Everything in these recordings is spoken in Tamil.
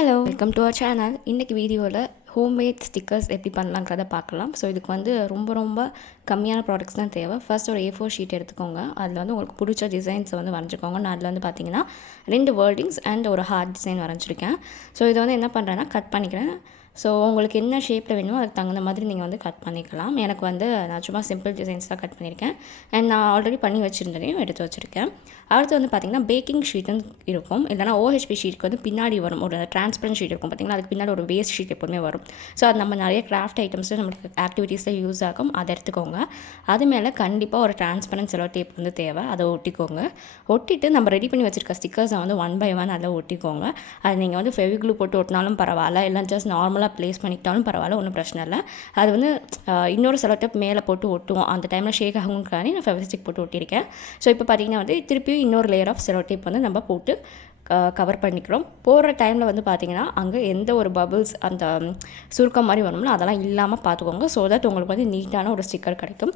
Hello, welcome to our channel. இன்றைக்கி வீடியோவில் ஹோம்மேட் ஸ்டிக்கர்ஸ் எப்படி பண்ணலாங்கிறத பார்க்கலாம். ஸோ இதுக்கு வந்து ரொம்ப கம்மியான ப்ராடக்ட்ஸ் தான் தேவை. ஃபர்ஸ்ட் ஒரு A4 ஷீட் எடுத்துக்கோங்க. அதில் வந்து உங்களுக்கு பிடிச்ச டிசைன்ஸை வந்து வரைஞ்சிக்கோங்க. நான் அதில் வந்து பார்த்தீங்கன்னா 2 வேர்டிங்ஸ் அண்ட் ஒரு ஹார்ட் டிசைன் வரைஞ்சிருக்கேன். ஸோ இதை வந்து என்ன பண்ணுறேன்னா கட் பண்ணிக்கிறேன். ஸோ உங்களுக்கு என்ன ஷேப்பில் வேணுமோ அதுக்கு தகுந்த மாதிரி நீங்கள் வந்து கட் பண்ணிக்கலாம். எனக்கு வந்து நான் சும்மா சிம்பிள் டிசைன்ஸ் தான் கட் பண்ணியிருக்கேன். அண்ட் நான் ஆல்ரெடி பண்ணி வச்சுருந்ததையும் எடுத்து வச்சுருக்கேன். அடுத்து வந்து பார்த்திங்கன்னா பேக்கிங் ஷீட்டுன்னு இருக்கும். இல்லைனா OHP ஷீட்டுக்கு வந்து பின்னாடி வரும் ஒரு டிரான்ஸ்பரண்ட் ஷீட் இருக்கும் பார்த்திங்கன்னா, அதுக்கு பின்னாடி ஒரு வேஸ்ட் ஷீட் எப்போதுமே வரும். ஸோ அது நம்ம நிறைய கிராஃப்ட் ஐட்டம்ஸு நம்மளுக்கு ஆக்டிவிட்டீஸில் யூஸ் ஆகும். அதை எடுத்துக்கோங்க. அது மேலே கண்டிப்பாக ஒரு டிரான்ஸ்பரண்ட் செலோ டேப் வந்து தேவை. அதை ஒட்டிக்கோங்க. ஒட்டிட்டு நம்ம ரெடி பண்ணி வச்சுருக்க ஸ்டிக்கர்ஸை வந்து 1 by 1 அதில் ஒட்டிக்கோங்க. அது நீங்கள் வந்து ஃபெவிக்ளூ போட்டு ஒட்டினாலும் பரவாயில்ல, இல்லை ஜஸ்ட் நார்மலாக ப்ளேஸ் பண்ணிக்கிட்டாலும் பரவாயில்ல, ஒன்றும் பிரச்சனை இல்லை. அது வந்து இன்னொரு செலோ டேப் மேலே போட்டு ஒட்டுவோம். அந்த டைமில் ஷேக் ஆகுங்கிறதானே நான் ஃபெவிஸ்டிக் போட்டு ஒட்டியிருக்கேன். ஸோ இப்போ பார்த்திங்கன்னா வந்து திருப்பியும் இன்னொரு லேயர் ஆஃப் செலோ டேப் வந்து நம்ம போட்டு கவர் பண்ணிக்கிறோம். போடுற டைமில் வந்து பார்த்திங்கன்னா அங்கே எந்த ஒரு பபிள்ஸ் அந்த சுருக்கம் மாதிரி வரும்ல அதெல்லாம் இல்லாமல் பார்த்துக்கோங்க. ஸோ தட் உங்களுக்கு வந்து நீட்டான ஒரு ஸ்டிக்கர் கிடைக்கும்.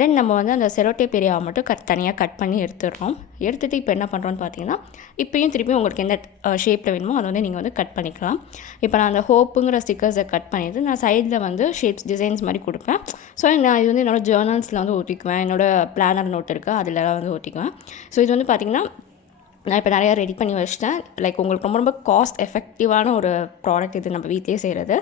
தென் நம்ம வந்து அந்த செலோடேப் ஏரியாவை மட்டும் தனியாக கட் பண்ணி எடுத்துடுறோம். எடுத்துகிட்டு இப்போ என்ன பண்ணுறோன்னு பார்த்தீங்கன்னா இப்போயும் திருப்பியும் உங்களுக்கு எந்த ஷேப்பில் வேணுமோ அதை வந்து நீங்கள் வந்து கட் பண்ணிக்கலாம். இப்போ நான் அந்த ஹோப்புங்கிற ஸ்டிக்கர்ஸை கட் பண்ணிவிட்டு நான் சைடில் வந்து ஷேப்ஸ் டிசைன்ஸ் மாதிரி கொடுப்பேன். ஸோ நான் இது வந்து என்னோடய ஜேர்னல்ஸில் வந்து ஒட்டிக்குவேன். என்னோடய பிளானர் நோட் இருக்குது அதில் வந்து ஒட்டிக்குவேன். ஸோ இது வந்து பார்த்திங்கன்னா நான் இப்போ நிறையா ரெடி பண்ணி வச்சிட்டேன். லைக் உங்களுக்கு ரொம்ப காஸ்ட் எஃபெக்டிவான ஒரு ப்ராடக்ட் இது நம்ம வீட்டிலே செய்கிறது.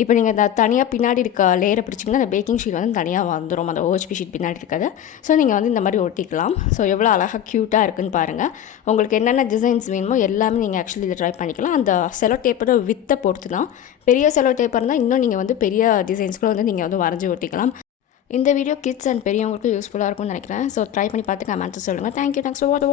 இப்போ நீங்கள் இந்த தனியாக பின்னாடி இருக்க லேயரை பிடிச்சிங்கன்னா அந்த பேக்கிங் ஷீட் வந்து தனியாக வந்துடும், அந்த OHP ஷீட் பின்னாடி இருக்காது. ஸோ நீங்கள் வந்து இந்த மாதிரி ஒட்டிக்கலாம். ஸோ எவ்வளோ அழகாக க்யூட்டாக இருக்குதுன்னு பாருங்கள். உங்களுக்கு என்னென்ன டிசைன்ஸ் வேணுமோ எல்லாமே நீங்கள் ஆக்சுவலி இதை ட்ரை பண்ணிக்கலாம். அந்த செலோ டேப்போட வித்தை பொறுத்து தான். பெரிய செலோ டேப்பாக இருந்தால் இன்னும் நீங்கள் வந்து பெரிய டிசைன்ஸ்களும் வந்து நீங்கள் வந்து வரைஞ்சி ஒட்டிக்கலாம். இந்த வீடியோ கிட்ஸ் அண்ட் பெரியவங்களுக்கும் யூஸ்ஃபுல்லாக இருக்கும்னு நினைக்கிறேன். ஸோ ட்ரை பண்ணி பார்த்து கமெண்ட்ஸ் சொல்லுங்கள். தேங்க்யூ. தேங்க்ஸ் ஃபார் வாட்சிங்.